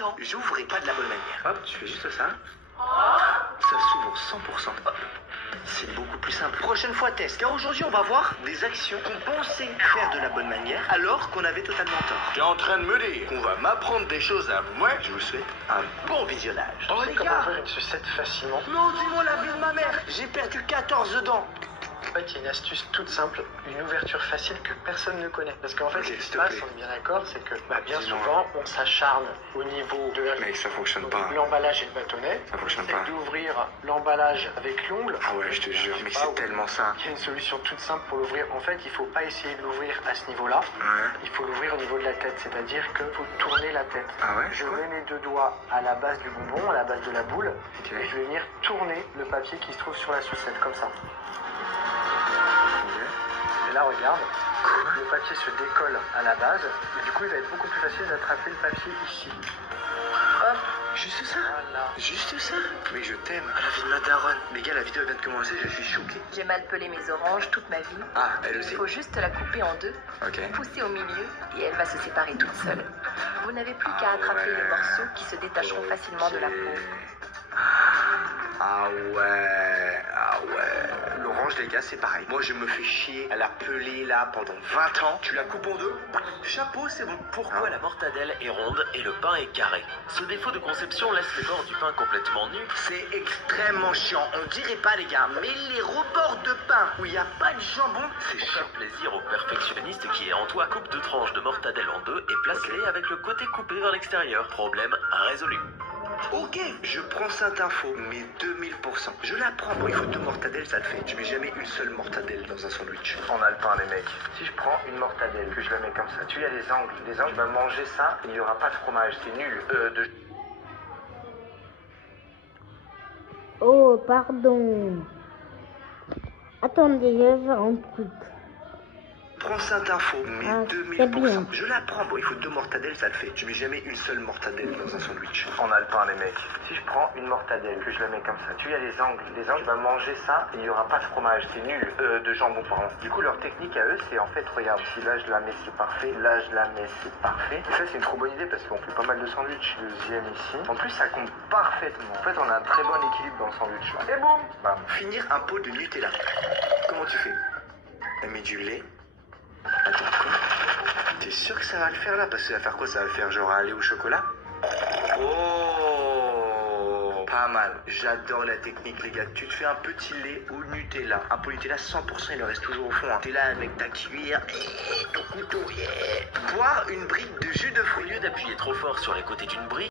attends, j'ouvrirai pas de la bonne manière. Hop, tu fais juste ça. Ça s'ouvre 100%. Hop. C'est beaucoup plus simple. Prochaine fois, test. Car aujourd'hui, on va voir des actions qu'on pensait faire de la bonne manière alors qu'on avait totalement tort. Tu es en train de me dire qu'on va m'apprendre des choses à moi? Je vous souhaite un bon visionnage. Oh les gars, ouvrir une sucette facilement. Non, dis-moi la vie de ma mère. J'ai perdu 14 dents. En fait, il y a une astuce toute simple, une ouverture facile que personne ne connaît. Parce qu'en fait, Ok, ce qui se s'il te passe, plaît. on est bien d'accord, c'est que bien Sinon, souvent, on s'acharne au niveau de Mec, ça fonctionne pas. l'emballage et le bâtonnet. Ça fonctionne C'est pas. d'ouvrir l'emballage avec l'ongle. Ah ouais, je te jure, mais c'est tellement ça. Il y a une solution toute simple pour l'ouvrir. En fait, il faut pas essayer de l'ouvrir à ce niveau-là. Ouais. Il faut l'ouvrir au niveau de la tête, c'est-à-dire qu'il faut tourner la tête. Ah ouais? Je mets mes deux doigts à la base du bonbon, à la base de la boule, Ok. et je vais venir tourner le papier qui se trouve sur la sucette, comme ça. Et là, regarde, le papier se décolle à la base, et du coup, il va être beaucoup plus facile d'attraper le papier ici. Hop, Juste ça? voilà. Juste ça? Mais je t'aime. À la vie de ma daronne. Les gars, la vidéo vient de commencer, je suis choqué. J'ai mal pelé mes oranges toute ma vie. Ah, elle aussi? Il faut juste la couper en deux, Ok. pousser au milieu et elle va se séparer toute seule. Vous n'avez plus qu'à Ah attraper ouais. les morceaux qui se détacheront facilement de la peau. Ah ouais, ah ouais. L'orange, les gars, c'est pareil. Moi, je me fais chier à la peler là pendant 20 ans. Tu la coupes en deux, chapeau, c'est bon. Pourquoi la mortadelle est ronde et le pain est carré? Ce défaut de conception laisse les bords du pain complètement nus. C'est extrêmement chiant. On dirait pas, les gars, mais les rebords de pain où il n'y a pas de jambon, c'est Pour chiant. faire plaisir au perfectionniste qui est en toi, coupe deux tranches de mortadelle en deux et place-les avec le côté coupé vers l'extérieur. Problème résolu. Ok, je prends cette info, mais 2000%. Je la prends. Bon, il faut deux mortadelles, ça te fait. Tu mets jamais une seule mortadelle dans un sandwich. On a le pain, les mecs. Si je prends une mortadelle, que je la mets comme ça, tu as les angles. Les angles, je vais manger ça, il n'y aura pas de fromage, c'est nul. Oh, pardon. Attendez, je vais faire un truc. Prends cette info, mais Ah, 2000%. c'est bien. Je la prends. Bon, il faut deux mortadelles, ça te fait. Tu mets jamais une seule mortadelle dans un sandwich. On a le pain, les mecs. Si je prends une mortadelle, que je la mets comme ça, tu as les angles. Les angles, je vais manger ça, il n'y aura pas de fromage, c'est nul. De jambon, pardon. Du coup, leur technique à eux, c'est en fait, regarde, si là je la mets, c'est parfait. Là, je la mets, c'est parfait. Et ça, c'est une trop bonne idée parce qu'on fait pas mal de sandwichs. Deuxième ici. En plus, ça compte parfaitement. En fait, on a un très bon équilibre dans le sandwich. Là. Et boum, bam. Finir un pot de Nutella. Comment tu fais? Elle met du lait. Attends, quoi? T'es sûr que ça va le faire là? Parce que ça va faire quoi? Ça va faire genre un lait au chocolat? Oh, pas mal. J'adore la technique, les gars. Tu te fais un petit lait au Nutella. Un pot Nutella 100%, il en reste toujours au fond. Hein. T'es là avec ta cuillère et ton couteau. Yeah. Boire une brique de jus de Au fruits. lieu d'appuyer trop fort sur les côtés d'une brique,